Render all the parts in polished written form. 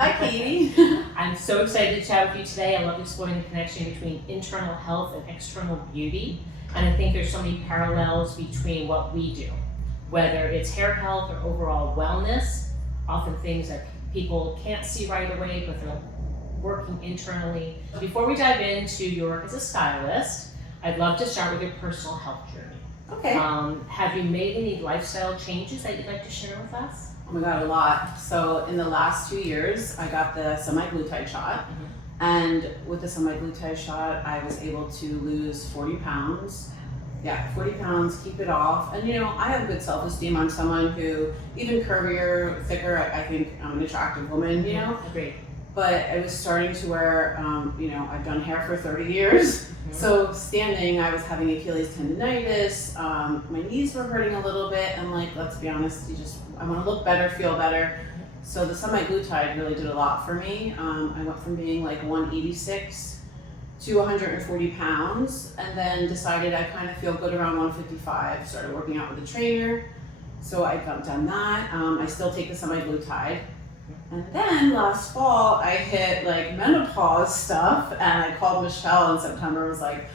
Hi, Katie. I'm so excited to chat with you today. I love exploring the connection between internal health and external beauty. And I think there's so many parallels between what we do, whether it's hair health or overall wellness, often things that people can't see right away, but they're working internally. Before we dive into your work as a stylist, I'd love to start with your personal health journey. Okay. Have you made any lifestyle changes that you'd like to share with us? Oh my God, a lot. So in the last 2 years, I got the semaglutide shot. And with the semaglutide shot, I was able to lose 40 pounds. Yeah, 40 pounds, keep it off. And I have good self-esteem. I'm someone who, even curvier, thicker, I think I'm an attractive woman, Agreed. But I was starting to wear, I've done hair for 30 years. So standing, I was having Achilles tendonitis. My knees were hurting a little bit. And let's be honest, I want to look better, feel better. So the semaglutide really did a lot for me. I went from being 186 to 140 pounds, and then decided I kind of feel good around 155. Started working out with a trainer. So I've done that. I still take the semaglutide. And then last fall, I hit menopause stuff, and I called Michelle in September. I was like,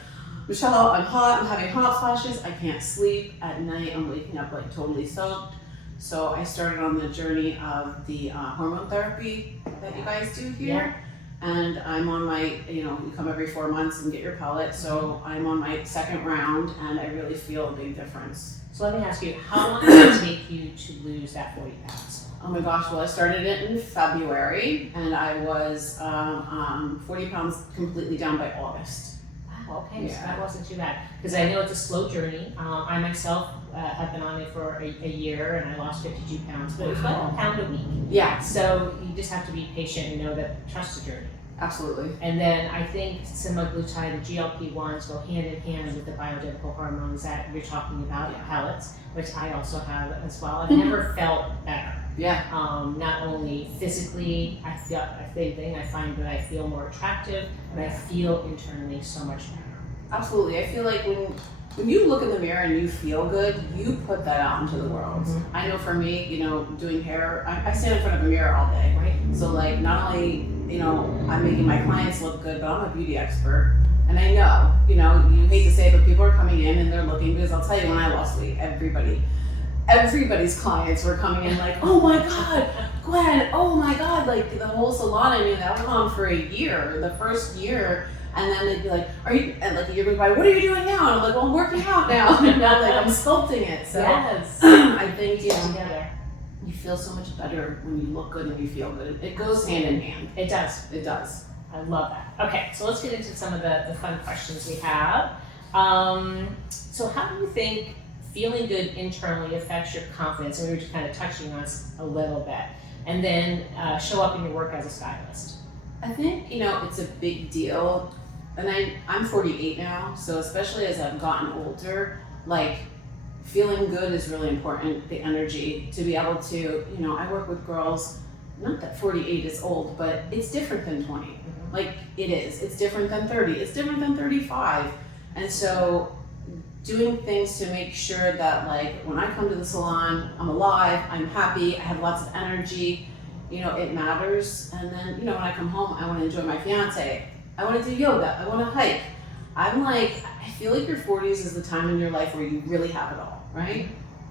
Michelle, I'm hot, I'm having hot flashes, I can't sleep at night, I'm waking up totally soaked. So I started on the journey of the hormone therapy that you guys do here. Yeah. And I'm on my, you come every 4 months and get your pellet. So I'm on my second round, and I really feel a big difference. So let me ask you, how long did it take you to lose that 40 pounds? Oh my gosh, well I started it in February, and I was 40 pounds completely down by August. Wow, okay, Yeah. So that wasn't too bad. Because I know it's a slow journey. I myself have been on it for a year, and I lost 52 pounds, but it was about a pound a week. Yeah. So you just have to be patient and know that, trust the journey. Absolutely. And then I think semaglutide and GLP-1s go hand in hand with the bioidentical hormones that you're talking about, pellets, which I also have as well. I've never felt better. Yeah. Not only physically, I find that I feel more attractive, and I feel internally so much better. Absolutely. I feel like when you look in the mirror and you feel good, you put that out into the world. I know for me, doing hair, I stand in front of a mirror all day. Right. So not only, I'm making my clients look good, but I'm a beauty expert. And I know, you hate to say it, but people are coming in and they're looking, because I'll tell you, when I lost weight, everybody's clients were coming in oh my God, Gwen, oh my God, the whole salon, that went on for a year, the first year. And then they'd be like, are you, and a year goes by, what are you doing now? And I'm like, well, I'm working out now. I'm sculpting it. So yes. I think, Together. You feel so much better when you look good and you feel good. It goes hand in hand. It does. It does. I love that. Okay, so let's get into some of the fun questions we have. So how do you think feeling good internally affects your confidence? And we were just kind of touching on this a little bit. And then show up in your work as a stylist. I think, it's a big deal. And I'm 48 now, so especially as I've gotten older, feeling good is really important, the energy, to be able to, I work with girls, not that 48 is old, but it's different than 20. It is. It's different than 30. It's different than 35. And so doing things to make sure that when I come to the salon, I'm alive, I'm happy, I have lots of energy, it matters. And then, when I come home, I want to enjoy my fiance. I want to do yoga. I want to hike. I feel like your 40s is the time in your life where you really have it all, right?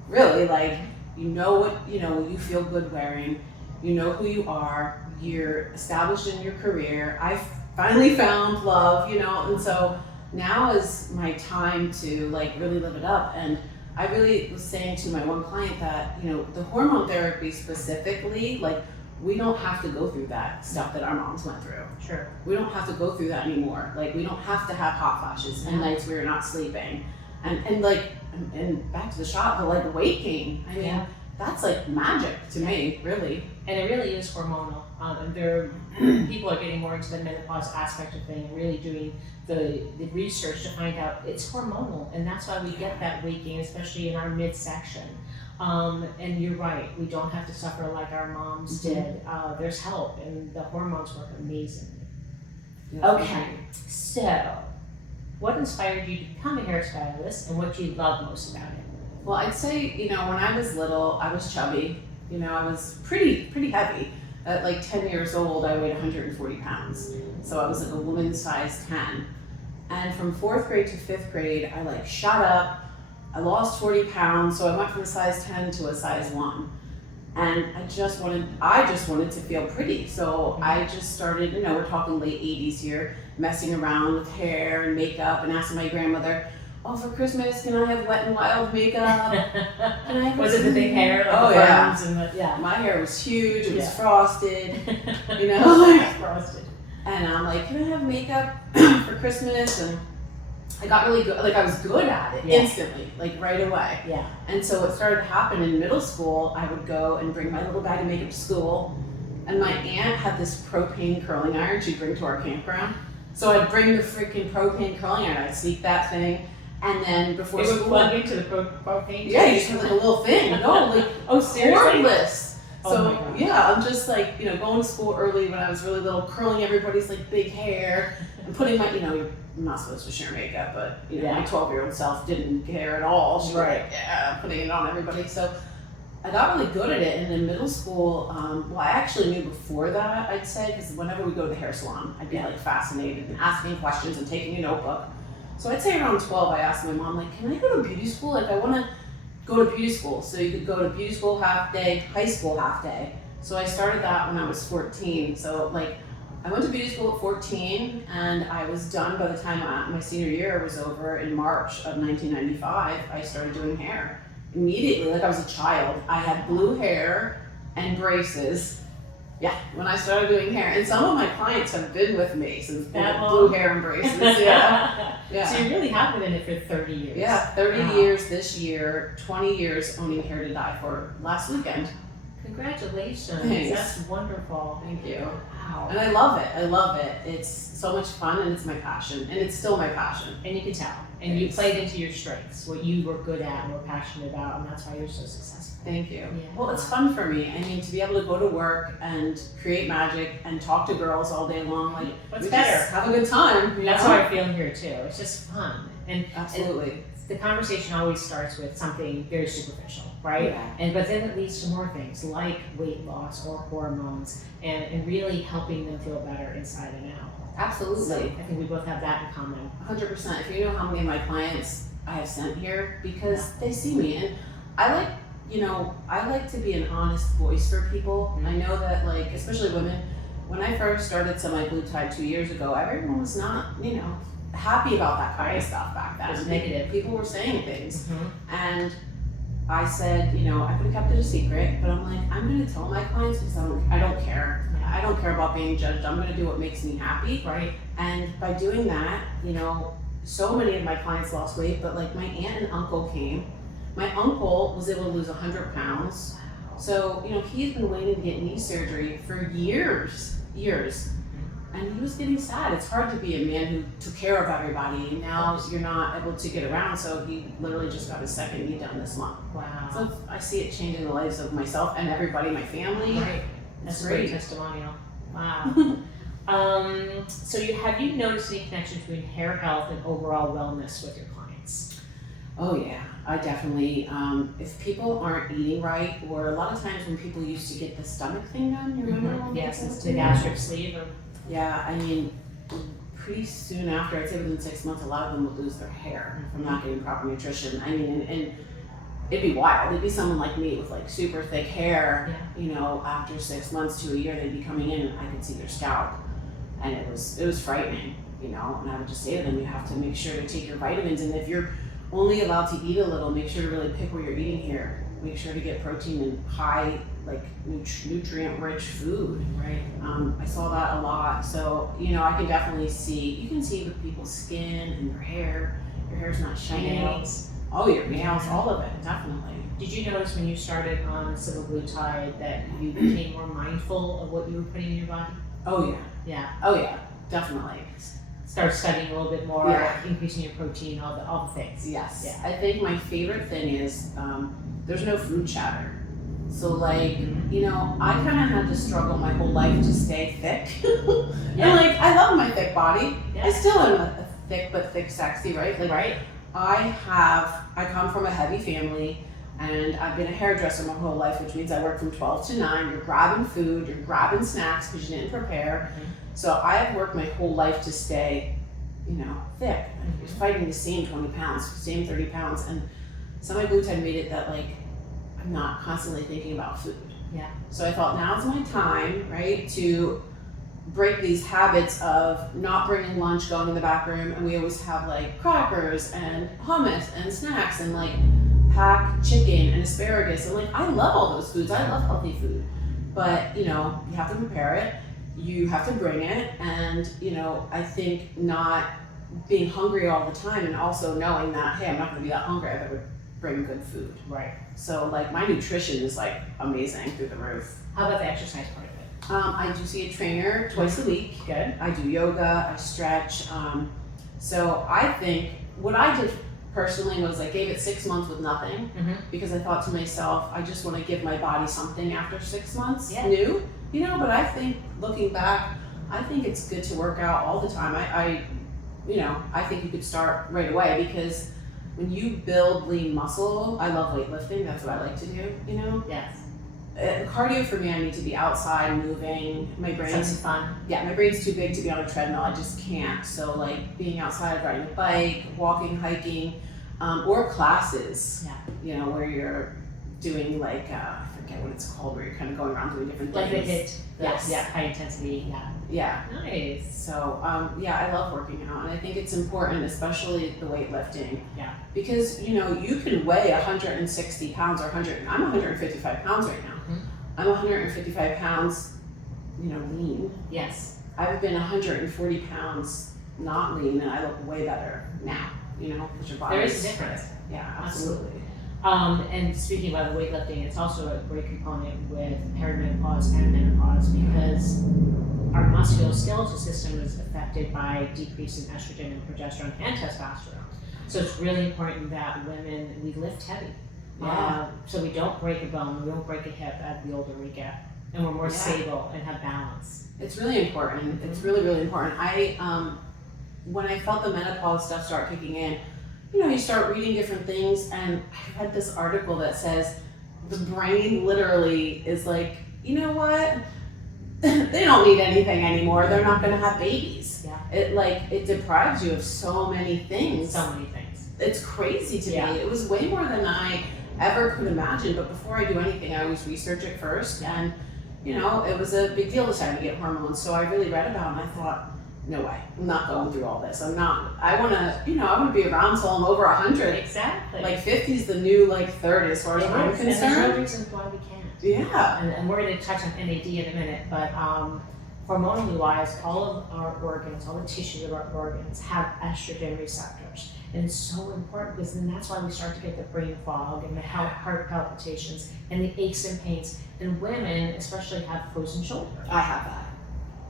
Really, you know what you feel good wearing. You know who you are. You're established in your career. I've finally found love, and so now is my time to really live it up. And I really was saying to my one client that, the hormone therapy specifically, we don't have to go through that stuff that our moms went through. Sure. We don't have to go through that anymore. We don't have to have hot flashes and nights where you're not sleeping. And back to the shop, but weight gain. That's magic to me, really. And it really is hormonal. People are getting more into the menopause aspect of things, really doing the research to find out it's hormonal, and that's why we get that weight gain, especially in our midsection. And you're right, we don't have to suffer like our moms did. There's help, and the hormones work amazingly. Okay, so what inspired you to become a hairstylist, and what do you love most about it? Well, I'd say, when I was little, I was chubby. I was pretty heavy. At like 10 years old, I weighed 140 pounds. So I was like a woman's size 10. And from 4th grade to 5th grade, I like shot up. I lost 40 pounds. So I went from a size 10 to a size 1. And I just wanted to feel pretty. So I just started, we're talking late 80s here, messing around with hair and makeup and asking my grandmother, oh, for Christmas, can I have Wet n Wild makeup? Can I have Was it the big hair? Oh, the yeah. And the, My hair was huge. It was Yeah. frosted, Frosted. And I'm like, can I have makeup for Christmas? And I got really good. Like I was good at it instantly, like right away. Yeah. And so what started to happen in middle school, I would go and bring my little bag of makeup to school. And my aunt had this propane curling iron she'd bring to our campground. So I'd bring the freaking propane curling iron. I'd sneak that thing. And then before It school, would plug into the propane. yeah, you just have like a little thing. No, like Oh, seriously? cordless. Oh So my God. yeah, I'm just like, going to school early when I was really little, curling everybody's like big hair and putting my, you're not supposed to share makeup, but my 12-year-old self didn't care at all. She was like, yeah, putting it on everybody. So I got really good at it. And in middle school, well, I actually knew before that, I'd say, because whenever we go to the hair salon, I'd be like fascinated and asking questions and taking a notebook. So I'd say around 12, I asked my mom, like, can I go to beauty school? Like, I want to go to beauty school. So you could go to beauty school half day, high school half day. So I started that when I was 14. So like, I went to beauty school at 14 and I was done by the time my senior year was over in March of 1995. I started doing hair immediately, like I was a child. I had blue hair and braces. Yeah, when I started doing hair, and some of my clients have been with me since blue hair and braces. Yeah. So you really have been in it for 30 years. Yeah, 30 Wow. years this year, 20 years owning Hair to Die For last weekend. Congratulations. Thanks. That's wonderful. Thank you. Wow. And I love it. I love it. It's so much fun and it's my passion. And it's still my passion. And you can tell. And you played into your strengths, what you were good at and were passionate about, and that's why you're so successful. Thank you. Yeah. Well, it's fun for me. I mean, to be able to go to work and create magic and talk to girls all day long, like, What's we better? just have a good time. That's how I feel here too. It's just fun. And Absolutely. the conversation always starts with something very superficial, right? Yeah. But then it leads to more things like weight loss or hormones and really helping them feel better inside and out. Absolutely. So I think we both have that in common. 100%. If you know how many of my clients I have sent here, because they see me, and I like to be an honest voice for people. I know that, like, especially women, when I first started semi-glutide 2 years ago, everyone was not, happy about that kind of stuff back then. It was negative. People were saying things. Mm-hmm. And I said, I could have kept it a secret, but I'm like, I'm going to tell my clients because I don't care. I don't care about being judged. I'm going to do what makes me happy. Right. And by doing that, so many of my clients lost weight, but like my aunt and uncle came. My uncle was able to lose 100 pounds. So, he's been waiting to get knee surgery for years. And he was getting sad. It's hard to be a man who took care of everybody. And now you're not able to get around. So he literally just got his second knee done this month. Wow. So I see it changing the lives of myself and everybody, my family. Right. That's a great testimonial. Wow. So have you noticed any connection between hair health and overall wellness with your clients? Oh yeah, I definitely, if people aren't eating right, or a lot of times when people used to get the stomach thing done, you remember? When Yes, people it's did the that? gastric sleeve. Yeah, I mean, pretty soon after, I'd say within 6 months, a lot of them would lose their hair from not getting proper nutrition. I mean, and it'd be wild. It'd be someone like me with like super thick hair, after 6 months to a year, they'd be coming in and I could see their scalp. And it was frightening, and I would just say to them, you have to make sure to take your vitamins, and if you're only allowed to eat a little, make sure to really pick where you're eating here. Make sure to get protein and high, like, nutrient-rich food. Right. I saw that a lot, so, I can definitely you can see with people's skin and their hair. Your hair's not shiny. Nails. Oh, your nails, all of it, definitely. Did you notice when you started on semaglutide that you became more mindful of what you were putting in your body? Oh, yeah. Yeah. Oh, yeah, definitely. Start studying a little bit more, Yeah. increasing your protein, all the things. Yes. Yeah. I think my favorite thing is there's no food chatter. So like, I kind of had to struggle my whole life to stay thick. Yeah. And like, I love my thick body. Yeah. I still am a thick but thick sexy, right? Like, Right. I come from a heavy family. And I've been a hairdresser my whole life, which means I work from 12 to 9. You're grabbing food, you're grabbing snacks because you didn't prepare. So I have worked my whole life to stay, thick. I'm fighting the same 20 pounds, same 30 pounds. And semaglutide made it that like, I'm not constantly thinking about food. Yeah. So I thought now's my time, right, to break these habits of not bringing lunch, going in the back room, and we always have like crackers and hummus and snacks and like pack chicken and asparagus, and like I love all those foods. I love healthy food, but you have to prepare it, you have to bring it, and I think not being hungry all the time, and also knowing that hey, I'm not going to be that hungry. I better bring good food. Right. So like my nutrition is like amazing through the roof. How about the exercise part of it? I do see a trainer twice a week. Good. I do yoga, I stretch. So I think what I did personally was I gave it 6 months with nothing because I thought to myself, I just want to give my body something after 6 months new, but I think looking back, I think it's good to work out all the time. I think you could start right away because when you build lean muscle, I love weightlifting, that's what I like to do, Yes. Cardio for me, I need to be outside, moving. My brain's Something fun. Yeah, my brain's too big to be on a treadmill. I just can't. So like being outside, riding a bike, walking, hiking, or classes. Yeah. Where you're doing like I forget what it's called, where you're kind of going around doing different Like things. the HIIT. Yes. Yeah. High intensity. Yeah. Yeah. Nice. So I love working out, and I think it's important, especially the weightlifting. Yeah. Because you can weigh 160 pounds or 100. I'm 155 pounds right now. I'm 155 pounds, lean. Yes. I've been 140 pounds not lean, and I look way better now. Because your body. There is a difference. Yeah, absolutely. And speaking about the weightlifting, it's also a great component with perimenopause and menopause because our musculoskeletal system is affected by decrease in estrogen and progesterone and testosterone. So it's really important that women, we lift heavy. Yeah. So we don't break a bone, we don't break a hip as the older we get, and we're more stable and have balance. It's really important. It's really, really important. When I felt the menopause stuff start kicking in, you start reading different things, and I read this article that says the brain literally is like, you know what? They don't need anything anymore. They're not going to have babies. Yeah. It deprives you of so many things. So many things. It's crazy to me. It was way more than I ever could imagine. But before I do anything, I always research it first. And, it was a big deal this time to get hormones. So I really read about it, and I thought, no way, I'm not going through all this. I want to be around till I'm over 100. Exactly. Like 50 is the new 30 as far as I'm concerned. And there's no reason why we can't. Yeah. And we're going to touch on NAD in a minute, but hormonally wise, all of our organs, all the tissues of our organs have estrogen receptors. And it's so important because then that's why we start to get the brain fog and the heart palpitations and the aches and pains. And women especially have frozen shoulder. I have that.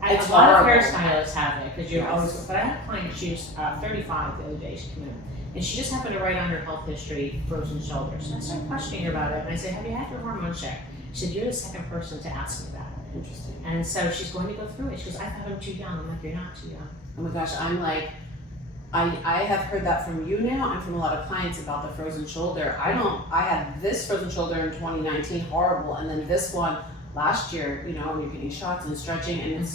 A lot of hairstylists have it because you're always. But I had a client, she was 35 the other day. She came in, and she just happened to write on her health history frozen shoulder. So I started questioning her about it, and I said, "Have you had your hormones checked?" She said, "You're the second person to ask me that." Interesting. And so she's going to go through it. She goes, "I thought I'm too young." I'm like, "You're not too young." Oh my gosh, I'm like, I have heard that from you now and from a lot of clients about the frozen shoulder. I had this frozen shoulder in 2019, horrible, and then this one last year. And you're getting shots and stretching, and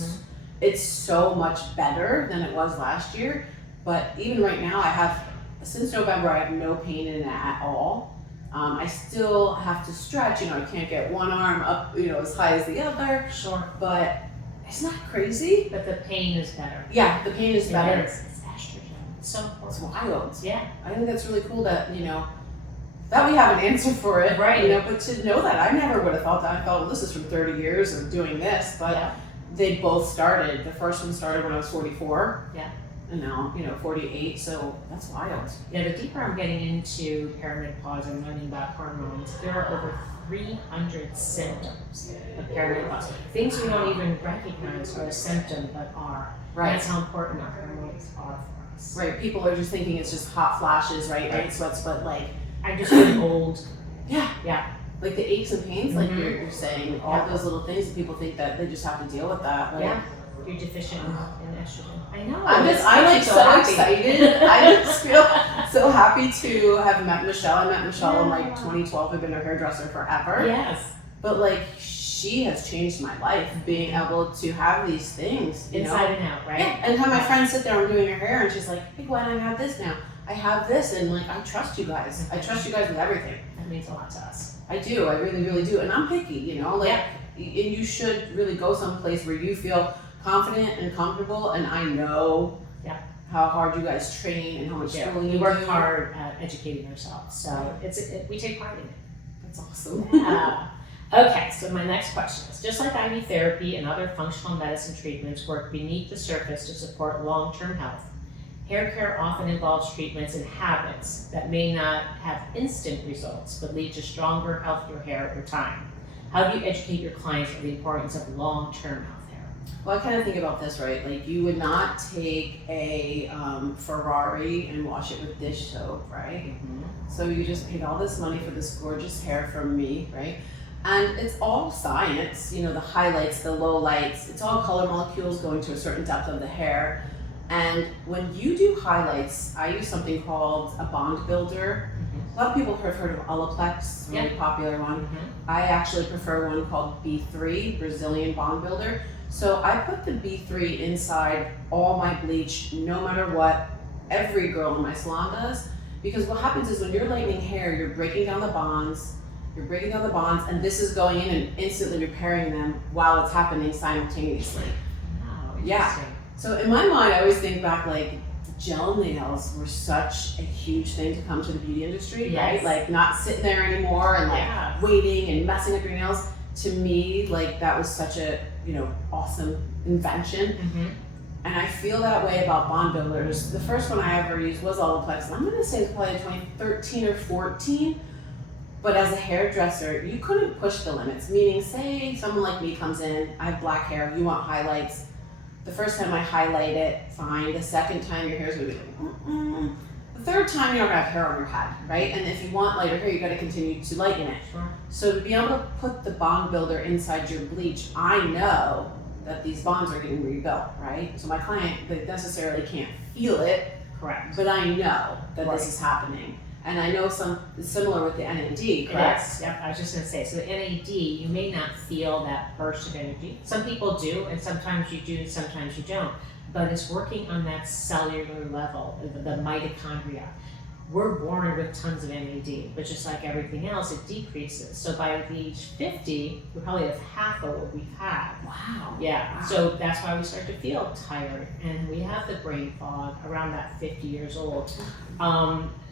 it's so much better than it was last year. But even right now, since November, I have no pain in it at all. I still have to stretch, I can't get one arm up, as high as the other. Sure. But it's not crazy. But the pain is better. Yeah, the pain is better. It's estrogen. It's so important. It's wild. Yeah. I think that's really cool that, that we have an answer for it. Right. But to know that, I never would have thought that. I thought, well, this is from 30 years of doing this. But they both started. The first one started when I was 44. Yeah. And now, 48. So that's wild. Yeah, the deeper I'm getting into perimenopause and learning about hormones, there are over 300 symptoms of perimenopause. Things we don't even recognize are a symptom, but are. Right. That's how important our hormones are for us. Right. People are just thinking it's just hot flashes, right? Night sweats, but I'm just getting old. Yeah. Yeah. Like the aches and pains, like you're saying, all those little things that people think that they just have to deal with that. You're deficient in estrogen. I know. I'm like so happy. excited. I just feel so happy to have met Michelle. I met Michelle in like 2012. I've been her hairdresser forever. Yes. But like she has changed my life, being able to have these things, you Inside know? and out, right? Yeah. And have my friend sit there, I'm doing her hair, and she's like, "Hey Gwen, I have this now. I have this," and like I trust you guys. I trust you guys with everything. That means a lot to us. I do. I really, really do. And I'm picky, you know. Like, and you should really go someplace where you feel confident and comfortable. And I know how hard you guys train and how much schooling you do. We work hard at educating ourselves, so we take pride in it. That's awesome. Okay, so my next question is, just like IV therapy and other functional medicine treatments work beneath the surface to support long-term health, hair care often involves treatments and habits that may not have instant results, but lead to stronger, healthier hair over time. How do you educate your clients on the importance of long-term health hair? Well, I kind of think about this, right? Like, you would not take a Ferrari and wash it with dish soap, right? Mm-hmm. So you just paid all this money for this gorgeous hair from me, right? And it's all science, you know, the highlights, the lowlights, it's all color molecules going to a certain depth of the hair. And when you do highlights, I use something called a bond builder. Mm-hmm. A lot of people have heard of Olaplex, a really popular one. Mm-hmm. I actually prefer one called B3, Brazilian Bond Builder. So I put the B3 inside all my bleach, no matter what. Every girl in my salon does. Because what happens is when you're lightening hair, you're breaking down the bonds, and this is going in and instantly repairing them while it's happening simultaneously. Oh, Yeah. interesting. So in my mind, I always think back, like, gel nails were such a huge thing to come to the beauty industry, right? Like, not sitting there anymore and like waiting and messing up your nails. To me, like, that was such a, you know, awesome invention. Mm-hmm. And I feel that way about bond builders. The first one I ever used was Olaplex, and I'm gonna say it's probably 2013 or 14. But as a hairdresser, you couldn't push the limits. Meaning, say someone like me comes in, I have black hair, you want highlights. The first time I highlight it, fine. The second time, your hair's gonna be like, mm-mm. The third time, you're gonna have hair on your head, right? And if you want lighter hair, you gotta continue to lighten it. Sure. So to be able to put the bond builder inside your bleach, I know that these bonds are getting rebuilt, right? So my client, they necessarily can't feel it, Correct. but I know that this is happening. And I know it's similar with the NAD, correct? Yes, yep, I was just gonna say, so the NAD, you may not feel that burst of energy. Some people do, and sometimes you do, and sometimes you don't. But it's working on that cellular level, the mitochondria. We're born with tons of NAD, but just like everything else, it decreases. So by age 50, we probably have half of what we've had. Wow. Yeah, Wow. so that's why we start to feel tired, and we have the brain fog around that 50 years old.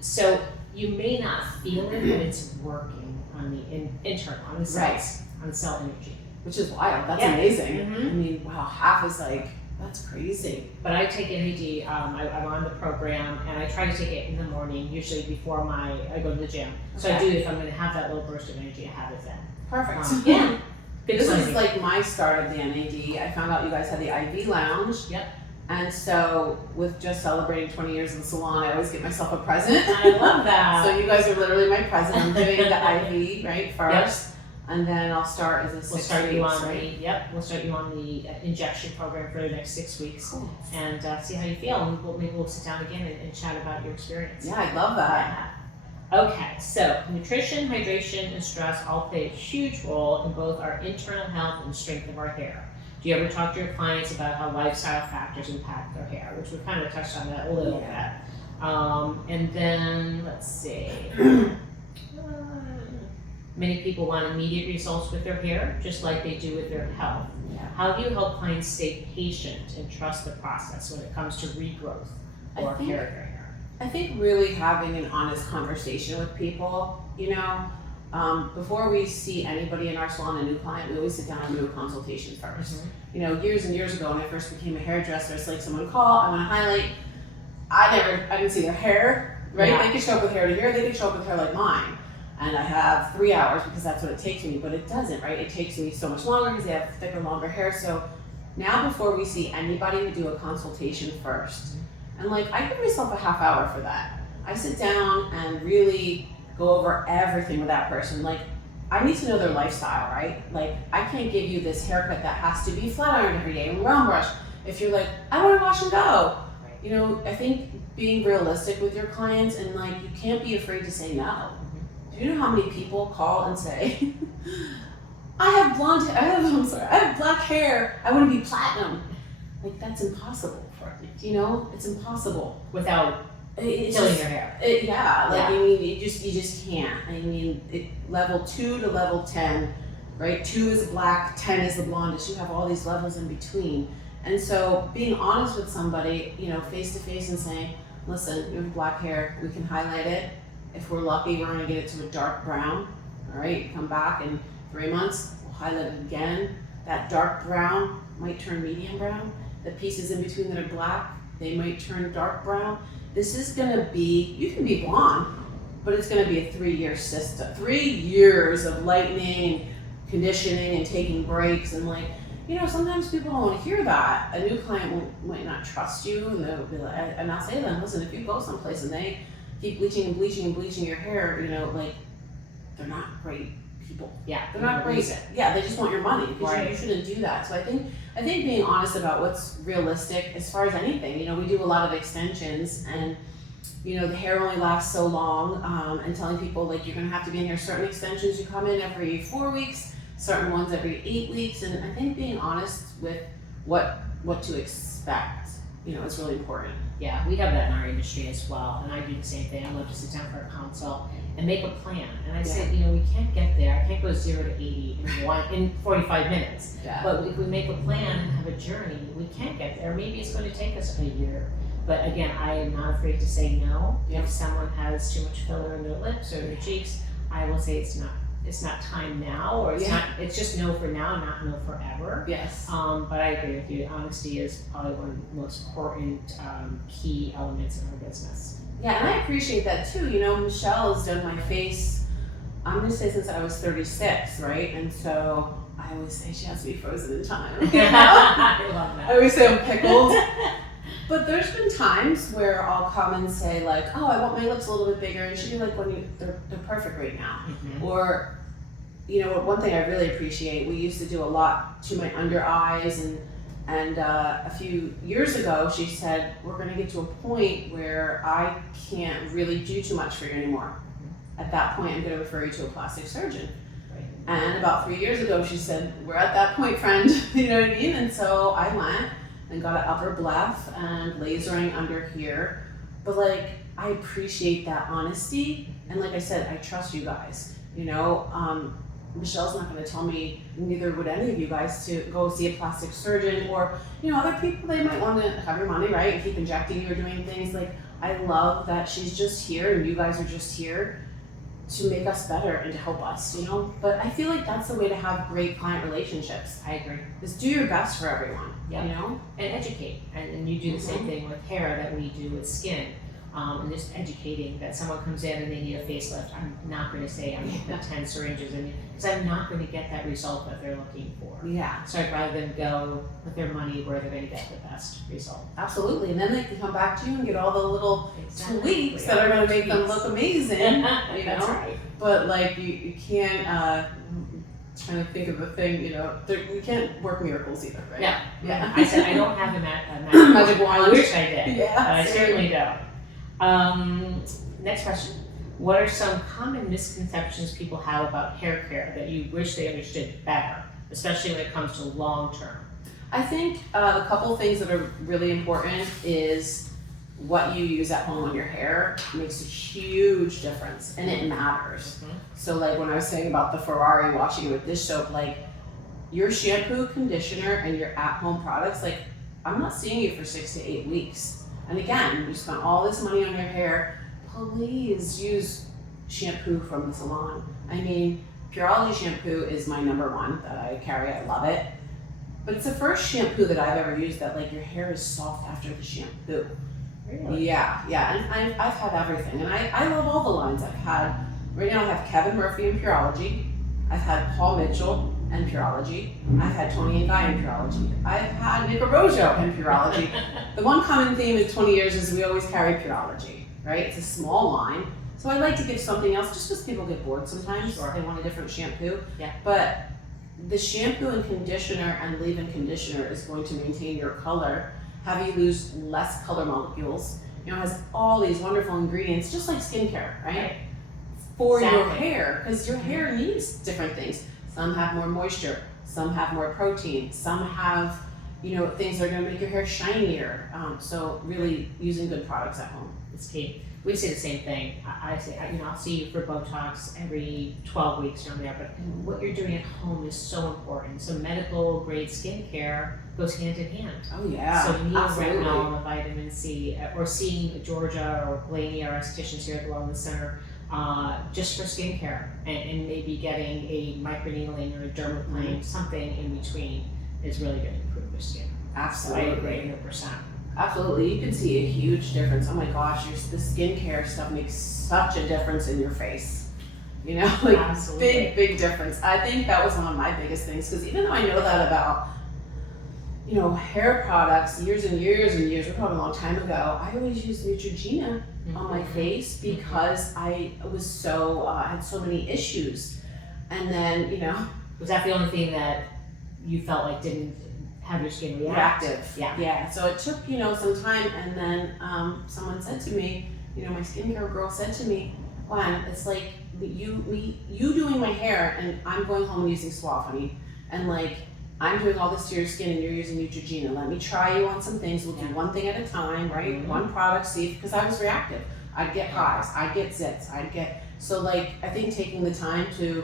So you may not feel it, but it's working on the internal, on the cells, on the cell energy. Which is wild. That's Yeah. amazing. Mhm. I mean, wow, half is like, that's crazy. But I take NAD, I'm on the program, and I try to take it in the morning, usually before I go to the gym. So I Okay. do, if I'm gonna have that little burst of energy, I have it then. Perfect. Yeah. Good This timing. is like my start of the NAD. I found out you guys had the IV lounge. Yep. And so with just celebrating 20 years in the salon, I always get myself a present. I love that. So you guys are literally my present. I'm doing the IV, right, first. And then I'll start as a 6 We'll start weeks, you on right? we'll start you on the injection program for the next 6 weeks, Cool. and see how you feel. And maybe we'll sit down again and chat about your experience. Yeah, I love that. Yeah. Okay, so nutrition, hydration, and stress all play a huge role in both our internal health and strength of our hair. Do you ever talk to your clients about how lifestyle factors impact their hair, which we kind of touched on that a little bit. And then, let's see. Many people want immediate results with their hair, just like they do with their health. Yeah. How do you help clients stay patient and trust the process when it comes to regrowth or I think- hair care? I think really having an honest conversation with people, you know, before we see anybody in our salon, a new client, we always sit down and do a consultation first. You know, years and years ago when I first became a hairdresser, it's like someone call, I want to highlight. I didn't see their hair, right? Yeah. They could show up with hair to here, they could show up with hair like mine. And I have 3 hours because that's what it takes me, but it doesn't, right? It takes me so much longer because they have thicker, longer hair. So now before we see anybody, we do a consultation first. And like, I give myself a half hour for that. I sit down and really go over everything with that person. Like, I need to know their lifestyle, right? Like, I can't give you this haircut that has to be flat ironed every day and round brush. If you're like, I want to wash and go. You know, I think being realistic with your clients, and like, you can't be afraid to say no. Do you know how many people call and say, I have I have black hair, I want to be platinum. Like, that's impossible. You know, it's impossible. Without killing your hair. I mean, you just can't. I mean, level 2 to level 10, right? 2 is black, 10 is the blondest. You have all these levels in between. And so being honest with somebody, you know, face to face and saying, listen, you have black hair, we can highlight it. If we're lucky, we're gonna get it to a dark brown. All right, come back in 3 months, we'll highlight it again. That dark brown might turn medium brown. The pieces in between that are black, they might turn dark brown. This is gonna be, you can be blonde, but it's gonna be a 3-year system. 3 years of lightening and conditioning and taking breaks, and like, you know, sometimes people don't want to hear that. A new client might not trust you, and they'll be like, and I'll say to them, listen, if you go someplace and they keep bleaching and bleaching and bleaching your hair, you know, like, they're not great people. Yeah, they're not great. Yeah, they just want your money, because right. you shouldn't do that. So I think being honest about what's realistic as far as anything. You know, we do a lot of extensions, and you know, the hair only lasts so long, and telling people, like, you're gonna have to be in here. Certain extensions you come in every 4 weeks, certain ones every 8 weeks, and I think being honest with what to expect, you know, is really important. Yeah, we have that in our industry as well, and I do the same thing. I love to sit down for a consult and make a plan. And I say, you know, we can't get there. I can't go 0 to 80 in 45 minutes. Yeah. But if we make a plan and have a journey, we can get there. Maybe it's going to take us a year. But again, I am not afraid to say no. Yeah. If someone has too much filler in their lips or their cheeks, I will say it's not time now, or it's just no for now, not no forever. Yes. But I agree with you. Honesty is probably one of the most important key elements in our business. Yeah, and I appreciate that too. You know, Michelle has done my face, I'm gonna say, since I was 36, right? And so I always say she has to be frozen in time. You know? I love that. I always say I'm pickled. But there's been times where I'll come and say, like, oh, I want my lips a little bit bigger, and she'll be like, they're perfect right now. Mm-hmm. Or, you know, one thing I really appreciate, we used to do a lot to my under eyes, and a few years ago she said, we're gonna get to a point where I can't really do too much for you anymore. Mm-hmm. At that point, I'm gonna refer you to a plastic surgeon. Right. And about 3 years ago, she said, we're at that point, friend, you know what I mean? And so I went and got an upper bleph and lasering under here. But like, I appreciate that honesty. And like I said, I trust you guys, you know? Michelle's not gonna tell me, neither would any of you guys, to go see a plastic surgeon, or, you know, other people, they might wanna have your money, right? And keep injecting you or doing things. Like, I love that she's just here and you guys are just here to make us better and to help us, you know? But I feel like that's the way to have great client relationships. I agree. Is do your best for everyone, Yep. you know? And educate. And you do the same thing with hair that we do with skin. And just educating that someone comes in and they need a facelift. I'm not going to say I'm going to put 10 syringes in, because I'm not going to get that result that they're looking for. Yeah. So I'd rather them go put their money where they're going to get the best result. Absolutely. And then they can come back to you and get all the little tweaks that are going to make them look amazing, you know? That's right. But like, you can't, trying to think of a thing, you know, you can't work miracles either, right? Yeah. I said I don't have a magic wand. I wish I did, Yeah, but I certainly don't. Next question. What are some common misconceptions people have about hair care that you wish they understood better, especially when it comes to long term? I think a couple things that are really important is what you use at home on your hair makes a huge difference, and it matters. Mm-hmm. So like when I was saying about the Ferrari washing it with dish soap, like your shampoo, conditioner, and your at-home products, like I'm not seeing you for 6 to 8 weeks. And again, you spent all this money on your hair, please use shampoo from the Salon. I mean, Pureology shampoo is my #1 that I carry, I love it. But it's the first shampoo that I've ever used that like your hair is soft after the shampoo. Really? Yeah, and I've had everything. And I love all the lines I've had. Right now I have Kevin Murphy in Pureology. I've had Paul Mitchell and Pureology. I've had Tony and Guy in Pureology. I've had Nick Arrojo in Pureology. The one common theme in 20 years is we always carry Pureology, right? It's a small line, So I like to give something else just because people get bored sometimes. Sure. They want a different shampoo. Yeah. But the shampoo and conditioner and leave-in conditioner is going to maintain your color, have you lose less color molecules. You know, it has all these wonderful ingredients, just like skincare, right? For your Exactly. hair, because your hair needs different things. Some have more moisture, some have more protein, some have, you know, things that are going to make your hair shinier. So really using good products at home. It's key. We say the same thing. I say, you know, I'll see you for Botox every 12 weeks down there, but what you're doing at home is so important. So medical grade skincare goes hand in hand. Oh yeah, So you need absolutely. retinol and a vitamin C, or seeing Georgia or Blaney, our estheticians here at the Wellness Center, just for skincare, and maybe getting a microneedling or a dermaplane, something in between is really going to improve your skin. Absolutely. So I agree 100%. Absolutely, you can see a huge difference. Oh my gosh, the skincare stuff makes such a difference in your face. You know, like Absolutely. big difference. I think that was one of my biggest things, because even though I know that about, you know, hair products years and years and years, probably a long time ago, I always used Neutrogena on my face because I was so, had so many issues. And then, you know. Was that the only thing that you felt like didn't have your skin react? Reactive. Yeah. Yeah. So it took, you know, some time, and then someone said to me, you know, my skincare girl said to me, Gwen, it's like you doing my hair, and I'm going home and using Suave Honey, and like I'm doing all this to your skin, and you're using Neutrogena. Let me try you on some things. We'll do one thing at a time, right? Mm-hmm. One product, see, because I was reactive. I'd get highs, I'd get zits, so like I think taking the time to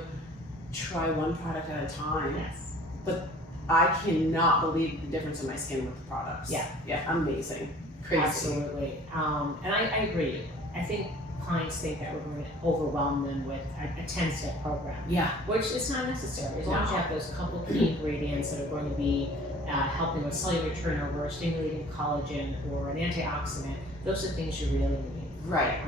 try one product at a time. Yes. But I cannot believe the difference in my skin with the products. Yeah, amazing, crazy. Absolutely. And I agree. I think clients think that we're going to overwhelm them with a 10-step program. Yeah. Which is not necessary. As long as you have those couple key ingredients that are going to be helping with cellular turnover, stimulating collagen, or an antioxidant, those are things you really need. Right.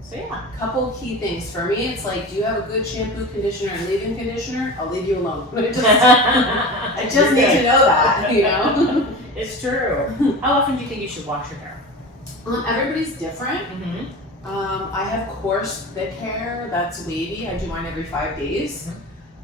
So yeah. Couple key things for me. It's like, do you have a good shampoo, conditioner, and leave-in conditioner? I'll leave you alone. But I just need to know that, you know. It's true. How often do you think you should wash your hair? Everybody's different. Mm-hmm. I have coarse, thick hair that's wavy. I do mine every 5 days.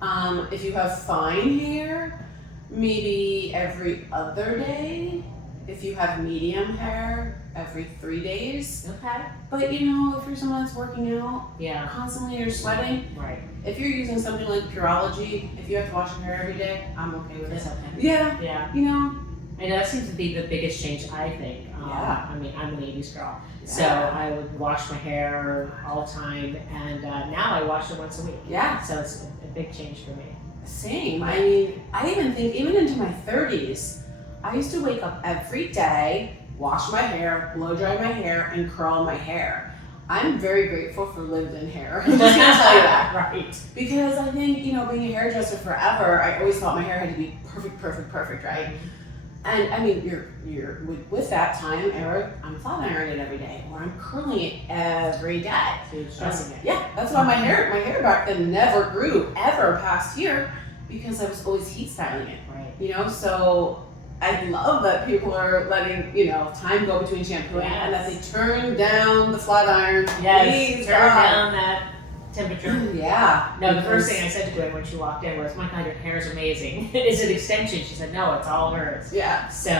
Mm-hmm. If you have fine hair, maybe every other day. If you have medium hair, every 3 days. Okay. But you know, if you're someone that's working out, Yeah. constantly you're sweating, Right. if you're using something like Pureology, if you have to wash your hair every day, I'm okay with It's it. okay. Yeah, Yeah. you know. I know that seems to be the biggest change, I think. Yeah. I mean, I'm an 80s girl. Yeah. So I would wash my hair all the time, and now I wash it once a week. Yeah. So it's a big change for me. Same. I mean, I even think, even into my 30s, I used to wake up every day, wash my hair, blow dry my hair, and curl my hair. I'm very grateful for lived-in hair. I'm just gonna tell you that. Right. Because I think, you know, being a hairdresser forever, I always thought my hair had to be perfect, right? And I mean, you're with that time era, I'm flat ironing it every day, or I'm curling it every day. So you're stressing it. Yeah, that's why my hair back then never grew ever past here, because I was always heat styling it. Right. You know, so I love that people are letting, you know, time go between shampooing, and that they turn down the flat iron. Yes. Please, Turn God. down that temperature. Yeah. No, the first thing I said to Gwen when she walked in was, "My God, your hair is amazing. Is it extension?" She said, "No, it's all hers." Yeah. So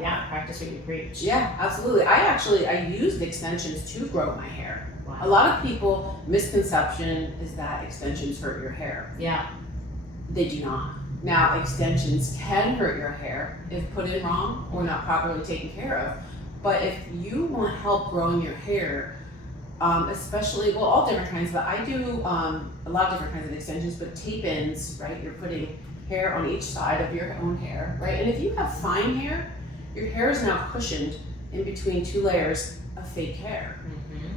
yeah, practice what you preach. Yeah, absolutely. I used extensions to grow my hair. Wow. A lot of people, misconception is that extensions hurt your hair. Yeah. They do not. Now, extensions can hurt your hair if put in wrong or not properly taken care of. But if you want help growing your hair, especially, well, all different kinds, but I do a lot of different kinds of extensions, but tape-ins, right? You're putting hair on each side of your own hair, right? And if you have fine hair, your hair is now cushioned in between 2 layers of fake hair. Mm-hmm.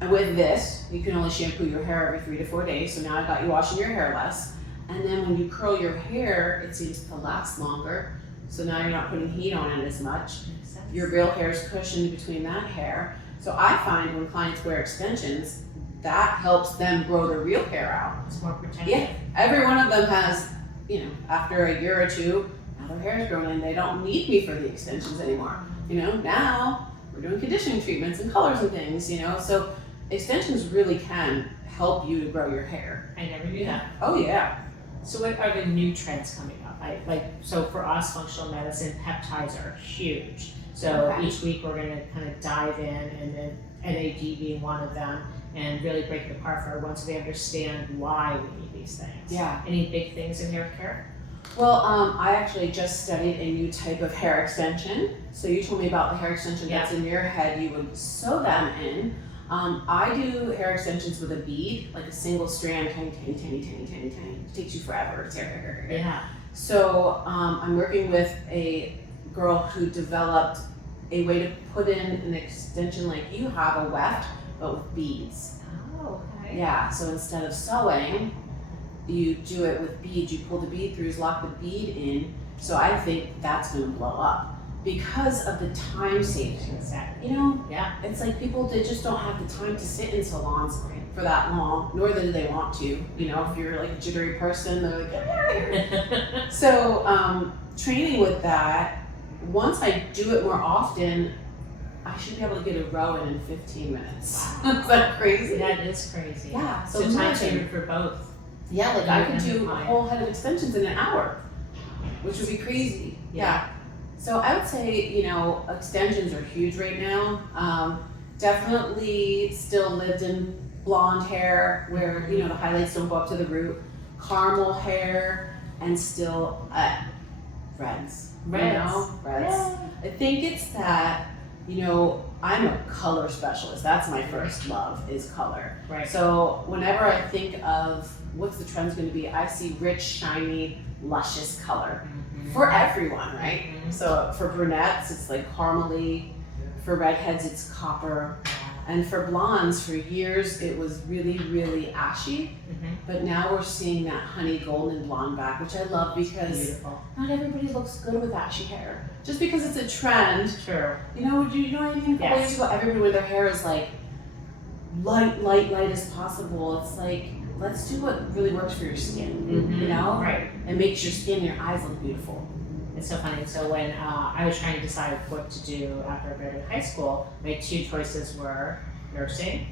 And with this, you can only shampoo your hair every 3 to 4 days, so now I've got you washing your hair less. And then when you curl your hair, it seems to last longer, so now you're not putting heat on it as much. Makes sense. Your real hair is cushioned between that hair. So I find when clients wear extensions, that helps them grow their real hair out. It's more protective. Yeah, every one of them has, you know, after a year or two, now their hair is growing and they don't need me for the extensions anymore. You know, now we're doing conditioning treatments and colors and things, you know, so extensions really can help you to grow your hair. I never knew that. Oh yeah. So what are the new trends coming up? So for us, functional medicine, peptides are huge. So Okay. each week we're gonna kind of dive in, and then NAD being one of them, and really break it apart for everyone so they understand why we need these things. Yeah. Any big things in hair care? Well, I actually just studied a new type of hair extension. So you told me about the hair extension that's in your head. You would sew them in. I do hair extensions with a bead, like a single strand, tiny. It takes you forever. It's hair. Yeah. So I'm working with a girl who developed a way to put in an extension like you have, a weft, but with beads. Oh, okay. Yeah, so instead of sewing, you do it with beads. You pull the bead through, lock the bead in. So I think that's gonna blow up because of the time savings. Exactly. You know, Yeah. it's like people, they just don't have the time to sit in salons for that long, nor do they want to. You know, if you're like a jittery person, they're like, get me out of here. So training with that, once I do it more often, I should be able to get a row in 15 minutes. Wow. Is that crazy? That is crazy. Yeah. So time imagine. saver for both. Yeah, like I could do a Fine. whole head of extensions in an hour, which would be crazy. Yeah. So I would say, you know, extensions are huge right now. Definitely still lived in blonde hair where, you know, the highlights don't go up to the root, caramel hair, and still reds. Reds. You know? Reds. Yeah. I think it's that, you know, I'm a color specialist. That's my first love, is color. Right. So whenever I think of what's the trend's going to be, I see rich, shiny, luscious color for everyone, right? So for brunettes, it's like caramely. For redheads, it's copper. And for blondes, for years, it was really, really ashy. But now we're seeing that honey golden blonde back, which I love because Beautiful. not everybody looks good with ashy hair. Just because it's a trend, True. you know what I mean? A couple years ago, everybody with their hair is like light as possible. It's like, let's do what really works for your skin, you know? Right. And makes your skin and your eyes look beautiful. It's so funny. So when I was trying to decide what to do after I graduated high school, my two choices were nursing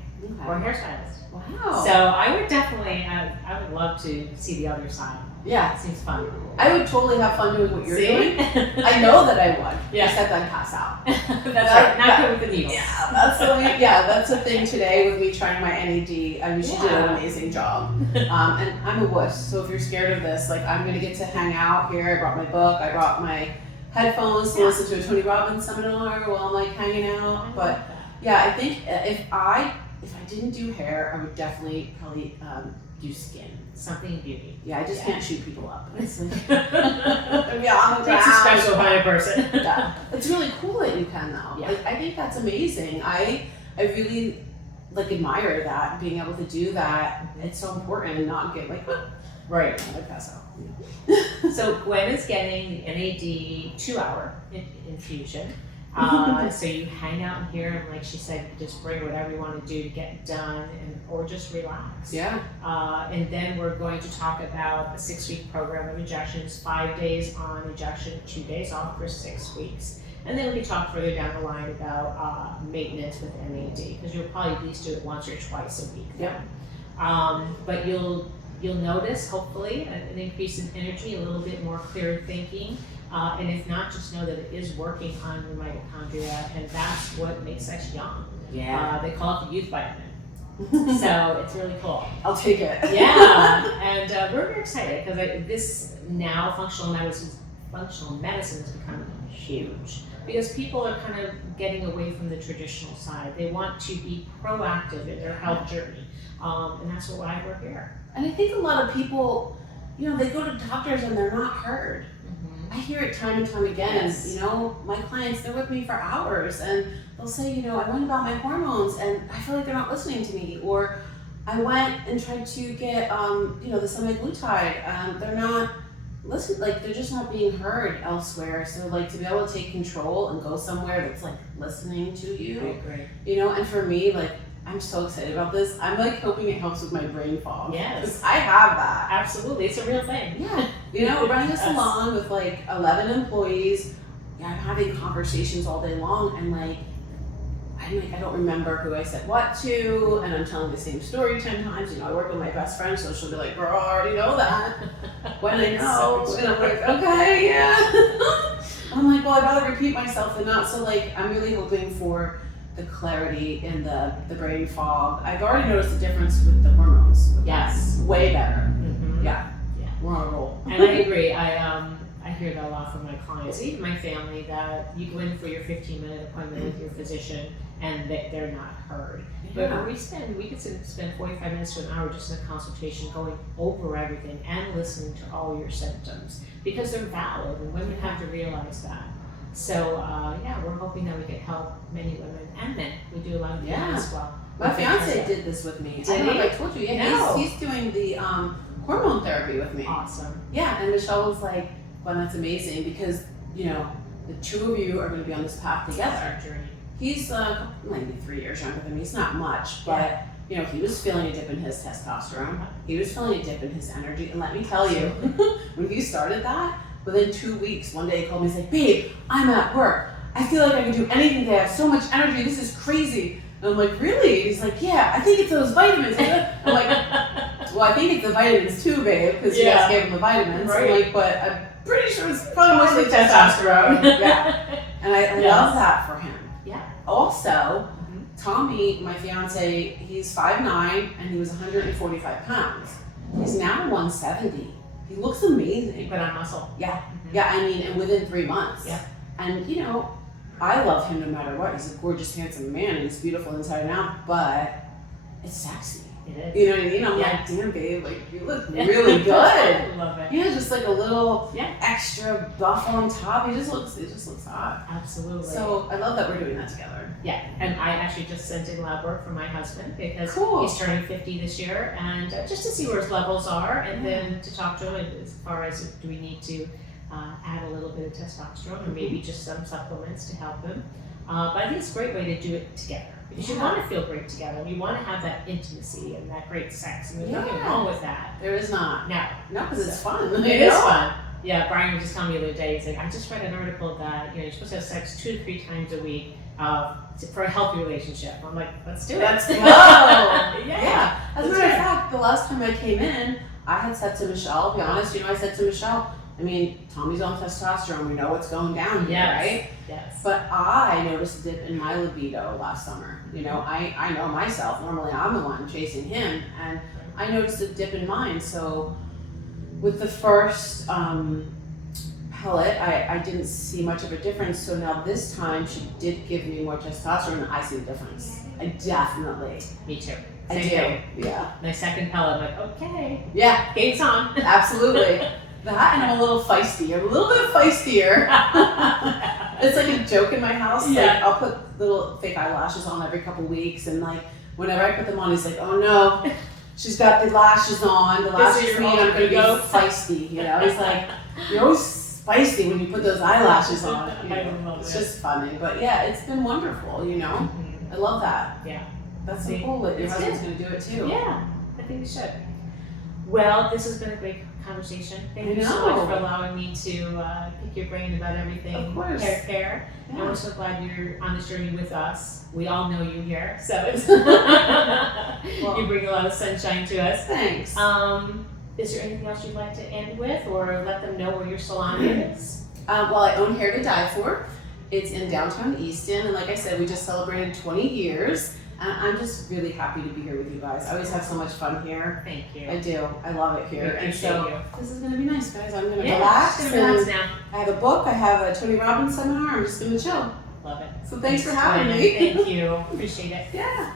or hairstylist. Wow. So I would definitely, I would love to see the other side. Yeah. It seems fun. I would totally have fun doing what you're See? doing. I know that I would. Yeah. Except I'd pass out. That's right. Not good with the needles. Yeah, that's the thing today with me trying my NAD. I mean, she did an amazing job. And I'm a wuss, so if you're scared of this, like I'm gonna get to hang out here. I brought my book, I brought my headphones to listen to a Tony Robbins seminar while I'm like hanging out. But yeah, I think if I didn't do hair, I would definitely probably do skin. Something beauty. Yeah, I just can't shoot people up. It's like, Takes a special kind of person. Yeah. It's really cool that you can though. Yeah. Like, I think that's amazing. I really like admire that, being able to do that. It's so important and not get like, Right. I pass out. So Gwen is getting the NAD 2-hour infusion. So you hang out in here, and like she said, you just bring whatever you want to do to get done, or just relax. Yeah. And then we're going to talk about a 6-week program of injections, 5 days on injection, 2 days off for 6 weeks. And then we can talk further down the line about maintenance with NAD, because you'll probably at least do it once or twice a week. Yeah. But you'll notice, hopefully, an increase in energy, a little bit more clear thinking. And if not, just know that it is working on your mitochondria, and that's what makes us young. Yeah. They call it the youth vitamin. So it's really cool. I'll take it. Yeah, and we're very excited because this now functional medicine has become huge because people are kind of getting away from the traditional side. They want to be proactive in their health journey, and that's why we're here. And I think a lot of people, you know, they go to doctors and they're not heard. I hear it time and time again. Yes. You know, my clients, they're with me for hours and they'll say, you know, I went about my hormones and I feel like they're not listening to me. Or I went and tried to get, you know, the semaglutide. They're not listening, like they're just not being heard elsewhere. So like to be able to take control and go somewhere that's like listening to you, Great. you know, and for me, like, I'm so excited about this. I'm like hoping it helps with my brain fog. Yes. I have that. Absolutely, it's a real thing. Yeah. You know, running a salon with like 11 employees, yeah, I'm having conversations all day long and like, I don't remember who I said what to, and I'm telling the same story 10 times. I work with my best friend, so she'll be like, girl, I already know that. When I know, and I'm like, okay, yeah. I'm like, well, I'd rather repeat myself than not. So like, I'm really hoping for the clarity in the brain fog. I've already noticed the difference with the hormones. Yes. Way better. Mm-hmm. Yeah. We're on a roll. And I agree. I hear that a lot from my clients, even my family, that you go in for your 15-minute appointment with your physician and they're not heard. But we could spend 45 minutes to an hour just in a consultation going over everything and listening to all your symptoms because they're valid, and women have to realize that. So we're hoping that we can help many women and men. We do a lot of men as well. My fiance did this with me. I don't know if I told you. Yeah, he's doing the hormone therapy with me. Awesome. Yeah, and Michelle was like, well, that's amazing because, the two of you are going to be on this path together. He's maybe 3 years younger than me. He's not much, but, he was feeling a dip in his testosterone. He was feeling a dip in his energy. And let me tell you, when he started that, within 2 weeks, one day he called me, he's like, babe, I'm at work. I feel like I can do anything today. I have so much energy. This is crazy. And I'm like, really? And he's like, yeah, I think it's those vitamins. I'm like, well, I think it's the vitamins too, babe, because you guys gave him the vitamins. Right. I'm like, but I'm pretty sure it's probably mostly testosterone. Yeah. And I love that for him. Yeah. Also, Tommy, my fiance, he's 5'9", and he was 145 pounds. He's now 170. He looks amazing. He put on muscle. Yeah. Yeah, and within 3 months. Yeah. And, I love him no matter what. He's a gorgeous, handsome man, and he's beautiful inside and out, but it's sexy. It is. You know what I mean? I'm like, damn, babe, like, you look really good. I love it. Just like a little extra buff on top. It just looks hot. Absolutely. So I love that we're doing that together. Yeah, and I actually just sent in lab work for my husband because he's turning 50 this year, and just to see where his levels are, and then to talk to him as far as do we need to add a little bit of testosterone or maybe just some supplements to help him. But I think it's a great way to do it together because you want to feel great together and you want to have that intimacy and that great sex, and there's nothing wrong with that. There is not. No, because it's fun. It is fun. Yeah, Brian was just telling me the other day, he's like, I just read an article that you're supposed to have sex 2 to 3 times a week for a healthy relationship. I'm like, let's do it. Let's go. Yeah. As a matter of fact, the last time I came in, I had said to Michelle, I'll be honest, I said to Michelle, Tommy's on testosterone, we know what's going down here, right? Yes. But I noticed a dip in my libido last summer. I know myself. Normally I'm the one chasing him, and I noticed a dip in mine. So with the first pellet, I didn't see much of a difference. So now this time she did give me more testosterone, and I see the difference. I definitely. Me too. I do. Yeah. My second pellet, I'm like, okay. Yeah. Game's on. Absolutely. That, and I'm a little feisty. I'm a little bit feistier. It's like a joke in my house. Yeah. Like, I'll put little fake eyelashes on every couple weeks, and like whenever I put them on, he's like, "Oh no, she's got the lashes on. The lashes mean I'm going to be feisty." He's like, "You're always spicy when you put those eyelashes on." It's just funny, but yeah, it's been wonderful. I love that. Yeah, that's so cool that your husband's going to do it too. Yeah, I think we should. Well, this has been a great conversation. Thank you so much for allowing me to pick your brain about everything hair. Yeah. And we're so glad you're on this journey with us. We all know you here, so it's you bring a lot of sunshine to us. Thanks. Is there anything else you'd like to end with, or let them know where your salon is? Well, I own Hair to Die For. It's in downtown Easton, and like I said, we just celebrated 20 years. I'm just really happy to be here with you guys. I always have so much fun here. Thank you. I do. I love it here. And so this is going to be nice, guys. I'm going to relax. Now. I have a book. I have a Tony Robbins seminar. I'm just going to chill. Love it. So thanks for having me. Thank you. Appreciate it. Yeah.